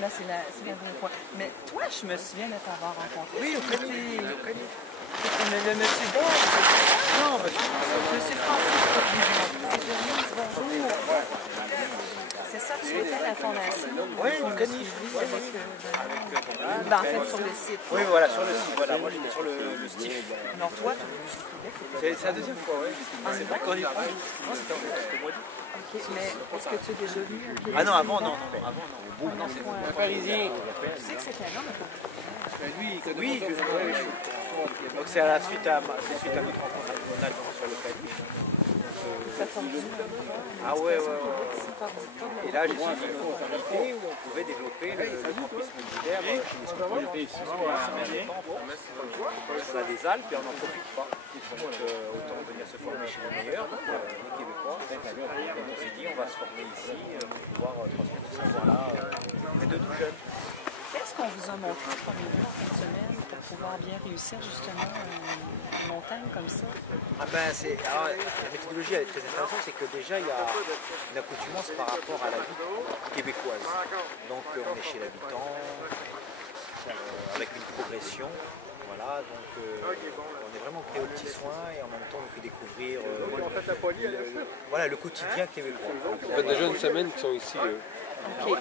Là, c'est la vraie fois. Mais toi, je me souviens de t'avoir rencontré. Oui, au Cali. Le monsieur belge, c'est ça? Non, Monsieur Francis. Bonjour. C'est ça, tu étais à la fondation? Oui, on au a Cali. suivi avec en fait, sur le site. Oui, voilà, sur le site. Voilà, moi j'étais sur le STIF. Alors toi, C'est la deuxième fois, oui. C'est pas qu'on y va. ok, mais est-ce que tu es déjà venu au Québec? Ah non, avant, non. Non, c'est Parisien. Tu sais que c'était un homme? Oui, donc c'est à la suite à notre rencontre sur le Cali. Ça tombe Ah ouais. Et là, j'ai suivi une opportunité où on pouvait développer le graphisme militaire chez les scouteurs. On a des Alpes et on n'en profite pas. Donc autant venir se former chez les meilleurs, donc les Québécois. Donc on s'est dit, on va se former ici pour pouvoir transmettre ce savoir-là auprès de tout jeunes. Qu'est-ce qu'on vous a montré en premier lieu en fin de semaine pour pouvoir bien réussir justement une montagne comme ça? Ah ben alors, la méthodologie elle est très intéressante, c'est que déjà il y a une accoutumance par rapport à la vie québécoise. Donc on est chez l'habitant, avec une progression, voilà, donc on est vraiment pris aux petits soins et en même temps on fait découvrir le quotidien québécois. Ça fait déjà une semaine qu'ils sont ici. OK.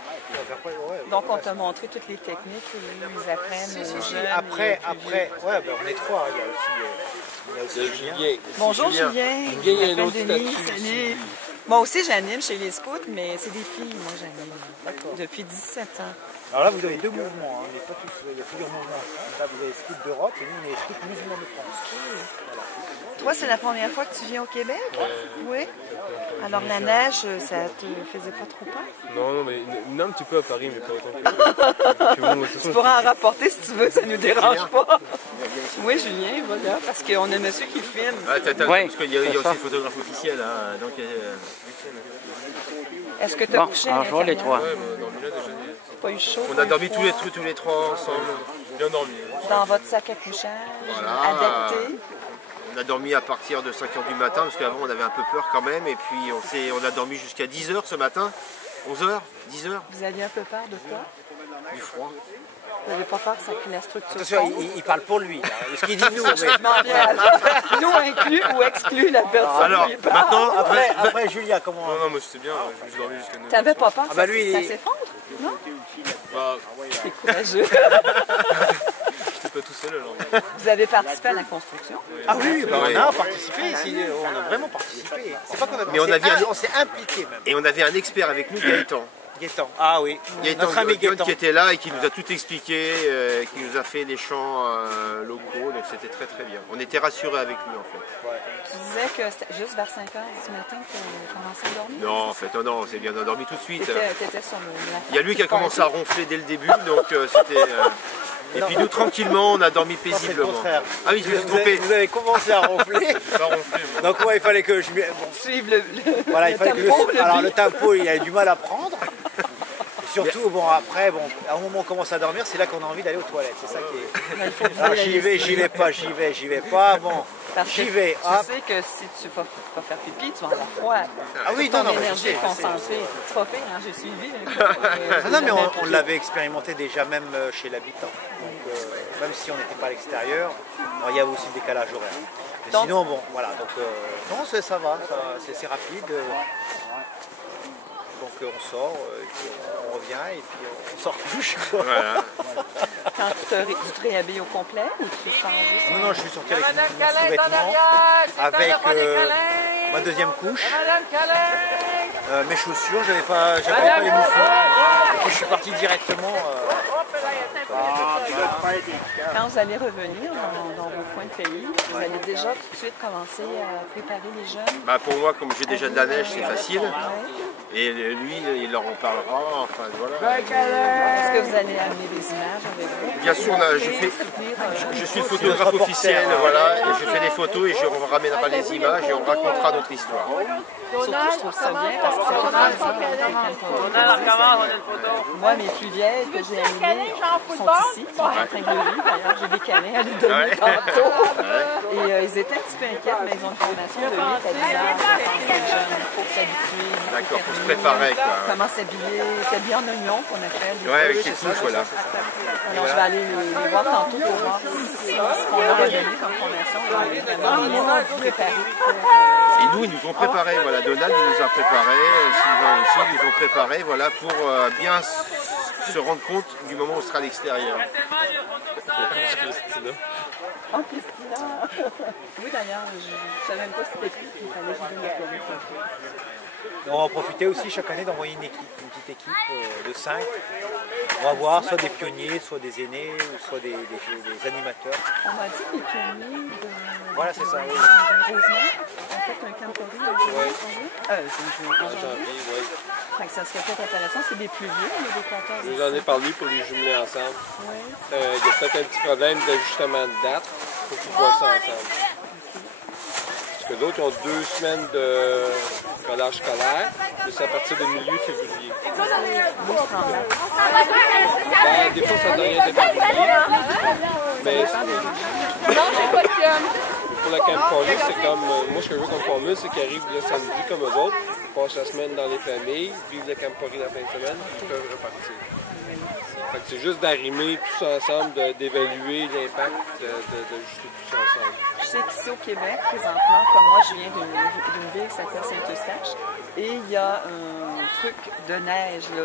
Donc on t'a montré toutes les techniques, ils apprennent aux jeunes. Après, on est trois, il y a aussi Julien. Bonjour Julien, Julien, il y a un autre Denis, statut salut. ici. Moi aussi j'anime chez les scouts, mais c'est des filles, moi j'anime. Depuis 17 ans. Alors là vous avez deux mouvements, on n'est pas tous, il y a plusieurs mouvements. Là vous avez les scouts d'Europe et nous on est les scouts musulmans de France. Voilà. Toi, c'est la première fois que tu viens au Québec? Oui. Alors la neige, ça te faisait pas trop peur? Non, mais une un petit peu à Paris, mais pas autant que... Tu pourras en rapporter si tu veux, ça nous dérange pas. Oui, Julien, voilà, parce qu'on a monsieur qui filme. Ah, parce qu'il y a aussi le photographe officiel, hein, donc... Est-ce que tu as couché à Bonjour les trois. Ouais, on a dormi là déjà. Pas eu chaud? On a dormi tous les trois ensemble, bien dormi. Dans votre sac à couchage, adapté? On a dormi à partir de 5h du matin, parce qu'avant on avait un peu peur quand même, et puis on a dormi jusqu'à 10h ce matin, 11h, 10h. Vous aviez un peu peur de quoi? Du froid. Vous n'avez pas peur que la structure Attention, tombe? il parle pour lui, hein. Ce qu'il dit nous, mais... Nous inclus ou exclus la personne? Alors, maintenant, Après Julien, comment... Non, moi c'était bien, j'ai dormi jusqu'à 9h. T'avais pas peur que Ah bah lui, ça s'effondre? Non? Bah, T'es courageux. j'étais pas tout seul alors. Vous avez participé à la construction? Ah oui, bah, on a participé ici, on a vraiment participé. C'est pas qu'on a Mais on s'est impliqué même. et on avait un expert avec nous, Gaëtan. Gaëtan, ah oui, Gaëtan notre ami Guillaume Gaëtan. qui était là et qui nous a tout expliqué, qui nous a fait les chants locaux, donc c'était très très bien. On était rassurés avec lui en fait. Tu disais que c'était juste vers 5h du matin que tu as commencé à dormir? Non, en fait, non, on s'est bien endormi tout de suite. T'étais sur Il y a lui qui a commencé à ronfler dès le début, donc c'était... Et puis nous, tranquillement, on a dormi C'est le paisiblement. contraire. Ah oui, je me suis trompé. Vous avez commencé à ronfler. Pas ronflé, moi. Donc moi, il fallait que je... Bon, suivre le voilà, il fallait tempo, que le alors beat. le tempo, il avait du mal à prendre. Et surtout, bon, après, bon, à un moment où on commence à dormir, c'est là qu'on a envie d'aller aux toilettes. C'est ça qui est... Mais il faut Alors bien j'y vais pas, bon, Parce que j'y vais, tu hop. sais que si tu vas pas faire pipi, tu vas avoir froid. Ah oui, Ton non, mais énergie est je sais. concentrée. C'est pas pire, hein, j'ai suivi. Non, mais on l'avait expérimenté déjà même chez l'habitant. Donc même si on n'était pas à l'extérieur, bon, il y avait aussi le décalage horaire. Mais Donc- sinon, bon, voilà, donc non, ça va, c'est rapide. Donc on sort, et puis on revient, et puis on sort couche. Voilà. Quand tu te réhabilles au complet ou tu changes juste? Non, je suis sorti avec mon sous-vêtement, avec ma deuxième couche, mes chaussures, j'avais pas les mouflons, et puis je suis parti directement. Quand vous allez revenir dans vos coins de pays, vous allez déjà tout de suite commencer à préparer les jeunes? Bah pour moi, comme j'ai déjà de la neige, c'est facile. Et lui, il leur en parlera. Enfin voilà. Est-ce que vous allez amener des images avec vous? Bien sûr, je suis le photographe officiel, voilà, et je fais des photos et on ramènera les images et on racontera notre histoire. Surtout, je trouve ça bien parce que ça fait plaisir quand on moi, mes plus vieilles que j'ai animées, canets sont ici, ils sont en train de lever. D'ailleurs, j'ai des canets à lui donner tantôt. Et ils étaient un petit peu inquiets, mais ils ont une formation de 8 à 10 ans pour les jeunes, pour s'habituer. D'accord, pour se préparer, quoi. Comment s'habiller en oignon qu'on appelle. Ouais, avec les couches, voilà. Alors, je vais aller les voir tantôt pour voir ce qu'on leur a donné comme formation. Ils ont vraiment préparé. Et nous, ils nous ont préparé, voilà, Donald il nous a préparé, Sylvain aussi, ils nous ont préparé, voilà, pour bien se rendre compte du moment où on sera à l'extérieur. Oh, Christina! Oui, d'ailleurs, je ne savais même pas si c'était qui, il fallait que je donne la planète. On va en profiter aussi chaque année d'envoyer une petite équipe de 5. On va voir soit des pionniers, soit des aînés, ou soit des animateurs. On m'a dit les pionniers de... Voilà, c'est ça, oui. Rosemont, en fait, un camporé en janvier. En janvier, oui. Fait que ça serait peut-être intéressant, c'est des plus vieux, mais des 14. Je vous en ai parlé pour les jumeler ensemble. Oui. Il y a peut-être un petit problème d'ajustement de date. Il faut qu'ils voient ça ensemble. Parce que d'autres ont 2 semaines de relâche scolaire, mais c'est à partir de milieu février. Ben, des fois, ça donne rien de février. Mais pour la Camp Paulus, c'est comme. Moi, ce que je veux comme formule, c'est qu'ils arrivent le samedi comme eux autres, passent la semaine dans les familles, vivent le Camp Paulus la fin de semaine, puis ils peuvent repartir. Fait que c'est juste d'arrimer tout ça ensemble, d'évaluer l'impact, d'ajuster tout ça ensemble. Je sais qu'ici au Québec, présentement, comme moi, je viens d'une ville qui s'appelle Saint-Eustache, et il y a un truc de neige, là.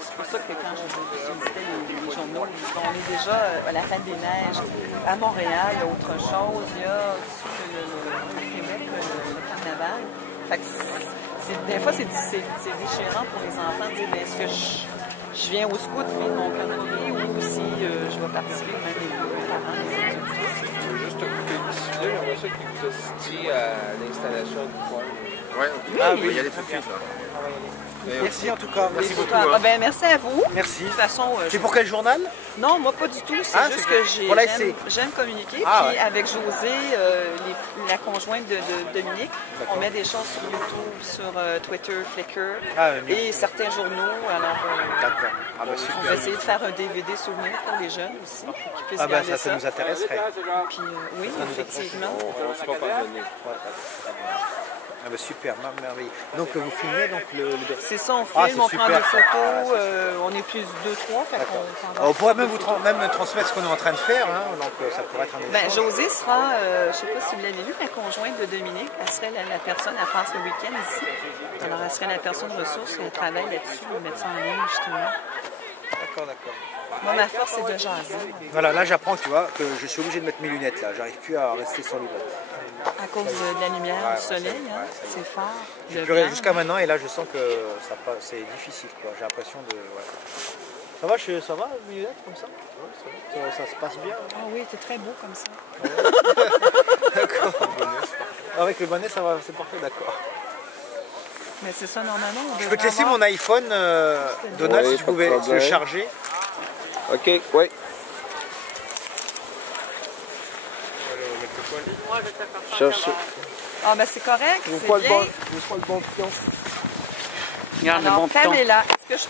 C'est pour ça que quand je visitais les journaux, on est déjà à la fin des neiges. À Montréal, il y a autre chose. Il y a aussi au Québec, le carnaval. Fait que des fois, c'est déchirant pour les enfants de dire, est-ce que je viens au scout, puis mon camporé, ou si je vais participer, même les parents, les adultes. Juste couper le sifflet, j'aimerais ça que vous assistiez à l'installation du poêle. Ouais, on va y aller tout de suite, là. Merci en tout cas. Merci beaucoup. Ah, ben, merci à vous. Merci. De toute façon, C'est pour quel journal? non, moi pas du tout. C'est Ah, juste c'est que pour l'ASC. j'aime communiquer. Ah, puis ouais. avec José, la conjointe de Dominique, on met des choses sur YouTube, sur Twitter, Flickr et certains journaux. Alors, D'accord. Ah bah on super. va essayer de faire un DVD souvenir pour les jeunes aussi, pour qu'ils puissent Ah bah garder ça nous intéresserait. Puis oui, effectivement. On se pas pardonner. Ah bah super, merveilleux. Donc vous filmez donc le... C'est ça, on Ah, filme, c'est on super, prend des ça. photos, on est plus 2-3, fait qu'on On pourrait même même transmettre ce qu'on est en train de faire, hein, donc ça pourrait être un échange. Ben, José sera, je ne sais pas si vous l'avez vu, la conjointe de Dominique, elle serait la personne, elle passe le week-end ici. Alors, elle serait la personne ressource, elle travaille là-dessus, le mettre ça en ligne, justement. D'accord, d'accord. Moi, ma force, c'est de jaser. Voilà, là j'apprends, tu vois, que je suis obligé de mettre mes lunettes là, j'arrive plus à rester sans lunettes. À cause de la lumière, Ouais, du soleil, hein, ouais, c'est fort. J'ai Le pleuré vent. jusqu'à maintenant et là je sens que c'est difficile, quoi. J'ai l'impression de... Ouais. Ça va, mes lunettes comme ça? Ça se passe bien? Ah oui, t'es très beau comme ça. D'accord. Avec le bonnet, ça va, c'est parfait, d'accord. Mais c'est ça, normalement. On Je peux te laisser avoir... mon iPhone, Donald, Oui, si tu pas de pouvais le problème. charger. OK, oui. Cherche. Ah, ben c'est correct, Je c'est vois bien. le bon piton. Alors, Pamela, est-ce que je